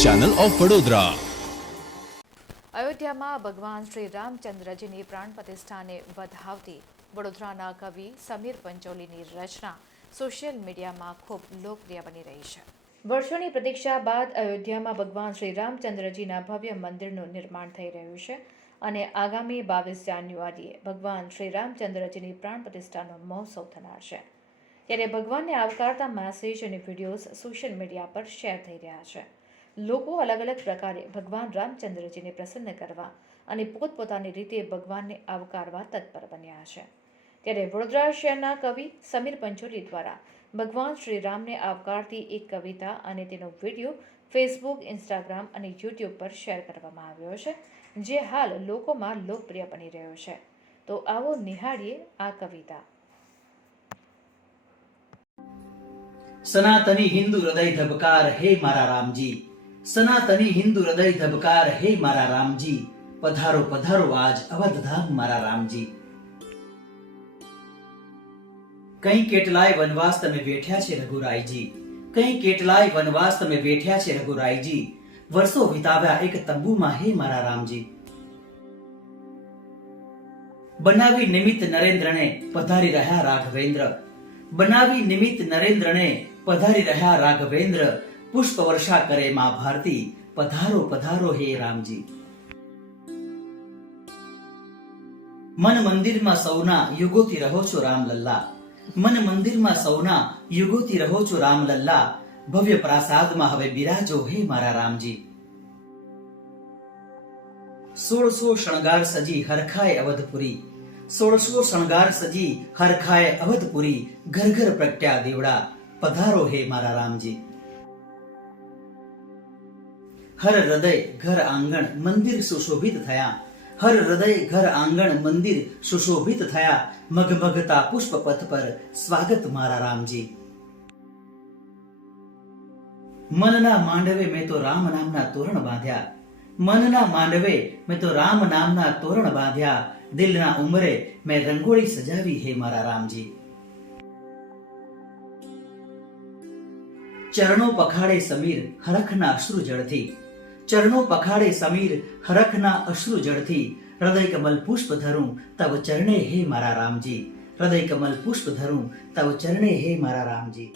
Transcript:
Channel of Vadodara. અયોધ્યામાં ભગવાન શ્રી રામચંદ્રજીની પ્રાણ પ્રતિષ્ઠાને વધાવતી વડોદરાના કવિ સમીર પંચોલીની રચના સોશિયલ મીડિયામાં ખૂબ લોકપ્રિય બની રહી છે. વર્ષોની પ્રતીક્ષા બાદ અયોધ્યામાં ભગવાન શ્રી રામચંદ્રજીના ભવ્ય મંદિરનું નિર્માણ થઈ રહ્યું છે અને આગામી બાવીસ જાન્યુઆરીએ ભગવાન શ્રી રામચંદ્રજીની પ્રાણ પ્રતિષ્ઠાનો મહોત્સવ થનાર છે. ત્યારે ભગવાનને આવકારતા મેસેજ અને વિડીયોઝ સોશિયલ મીડિયા પર શેર થઈ રહ્યા છે. લોકો અલગ અલગ પ્રકારે ભગવાન રામચંદ્રજીને પ્રસન્ન કરવા અને પોતપોતાની રીતે ભગવાનને આવકારવા તત્પર બન્યા છે. ત્યારે વડોદરા શહેરના કવિ સમીર પંચોલી દ્વારા ભગવાન શ્રી રામને આવકારતી એક કવિતા અને તેનો વીડિયો ફેસબુક, ઇન્સ્ટાગ્રામ અને યુટ્યુબ પર શેર કરવામાં આવ્યો છે, જે હાલ લોકોમાં લોકપ્રિય બની રહ્યો છે. તો આવો નિહાળીએ આ કવિતા. સનાતની હિન્દુ હૃદય ધબકાર, હે મારા રામજી. સનાતની હિન્દુ હૃદય ધબકાર, હે મારા રામજી, પધારો પધારો આજ અવધધામ મારા રામજી. કઈ કેટલાય વનવાસ તમે વેઠ્યા છે રઘુરાયજી, કઈ કેટલાય વનવાસ તમે વેઠ્યા છે રઘુરાયજી, વર્ષો વિતાવ્યા એક તંબુમાં, હે મારા રામજી. બનાવી નિમિત્ત નરેન્દ્રને પધારી રહ્યા રાઘવેન્દ્ર, બનાવી નિમિત્ત નરેન્દ્રને પધારી રહ્યા રાઘવેન્દ્ર પુષ્પ વર્ષા કરે માં ભારતી. પધારો પધારો હે રામજી. મન મંદિરમાં સૌના યુગોથી રહો છો રામ લલ્લા. મન મંદિરમાં સૌના યુગોથી રહો છો રામ લલ્લા. ભવ્ય પ્રાસાદમાં હવે બિરાજો હે મારા રામજી. સોળસો શણગાર સજી હરખાય અવધપુરી. સોળસો શણગાર સજી હરખાય અવધપુરી. ઘર ઘર પ્રગટ્યા દેવડા. પધારો હે મારા રામજી. હર હૃદય ઘર આંગણ મંદિર સુશોભિત થયા હર હૃદય ઘર આંગણ મંદિર સુશોભિત થયા મગમગતા પુષ્પ પથ પર સ્વાગત મારા રામજી મનના માંડવે મેં તો રામ નામના તોરણ બાંધ્યા મનના માંડવે મેં તો રામ નામના તોરણ બાંધ્યા દિલના ઉમરે મેં રંગોળી સજાવી હે મારા રામજી ચરણો પખાડે સમીર હરખના અશ્રુ જળથી ચરણો પખાડે સમીર, હરખના અશ્રુ જળથી. હૃદય કમલ પુષ્પ ધરું, તવ ચરણે હે મારા રામજી. હૃદય કમલ પુષ્પ ધરું, તવ ચરણે હે મારા રામજી.